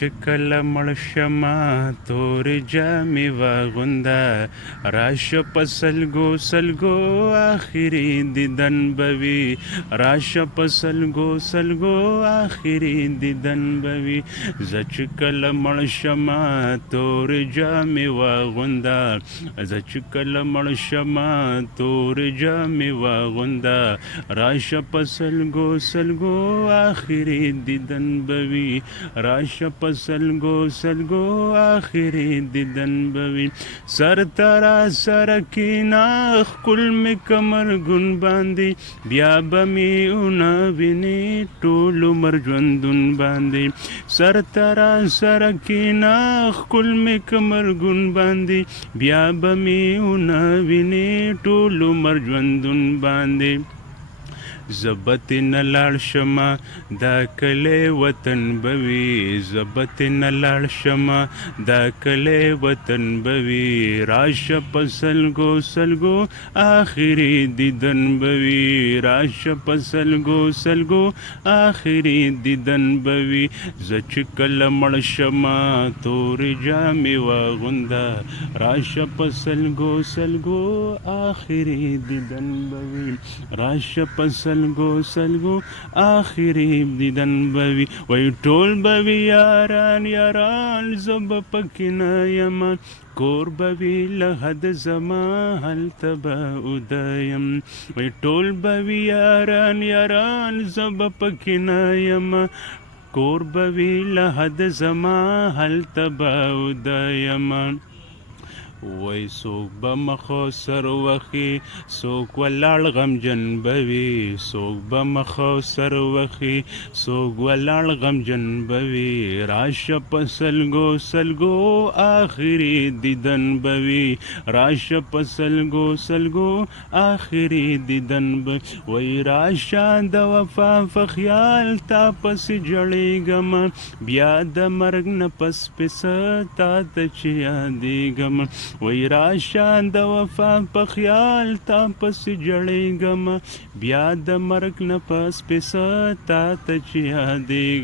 چې کله مړ شمه تورې جامې واغونده راشه په سلګو سلګو آخري دیدن به وي راشه په سلګو سلګو آخري دیدن به وي زه چې کله مړ شمه تورې جامې واغونده زه چې کله مړ شمه تورې جامې واغونده راشه په سلګو سلګو آخري دیدن به وي راشه په سلګو سلګو آخري دیدن به وي سر ترا سره کینا ښکل مې کمر ګون باندې بیا به مې ونه وینې ټول عمر ژوندون باندې سر ترا سره کینا ښکل مې کمر ګون باندې بیا به مې ونه وینې ټول عمر ژوندون باندې زبت نه لاړ شمه دا کلی وطن به وي زبت نه لاړ شمه دا کلی وطن به وي راشه په سلګو سلګو آخري دیدن به وي راشه په سلګو سلګو آخري دیدن به وي زه چې کله مړ شمه تورې جامې واغونده راشه په سلګو سلګو آخري دیدن به وي راشه په سلګو سلګو آخري دیدن به وي وای ټول به وي یاران یاران زه به پکې نه یم کور به وي له حد زما هلته به اوده یم وای ټول به وي یاران یاران زه به پکې نه یم کور به وي له حد زما هلته به اوده یم وای څوک به مخه سر وخي څوک ولاړ غمجن به وي څوک به مخه سر وخي څوک ولاړ غمجن به وي راشه په سلګو سلګو آخري دیدن به وي راشه په سلګو سلګو آخري دیدن به وای راشه د وفا په خیال تا پسې جړېږم بیا د مرګ نه پس پسه تا ته چې یادېږم وای راشه د وفا په خیال تا پسې جړېږم بیا د مرګ نه پس پسه تا ته چې یادېږم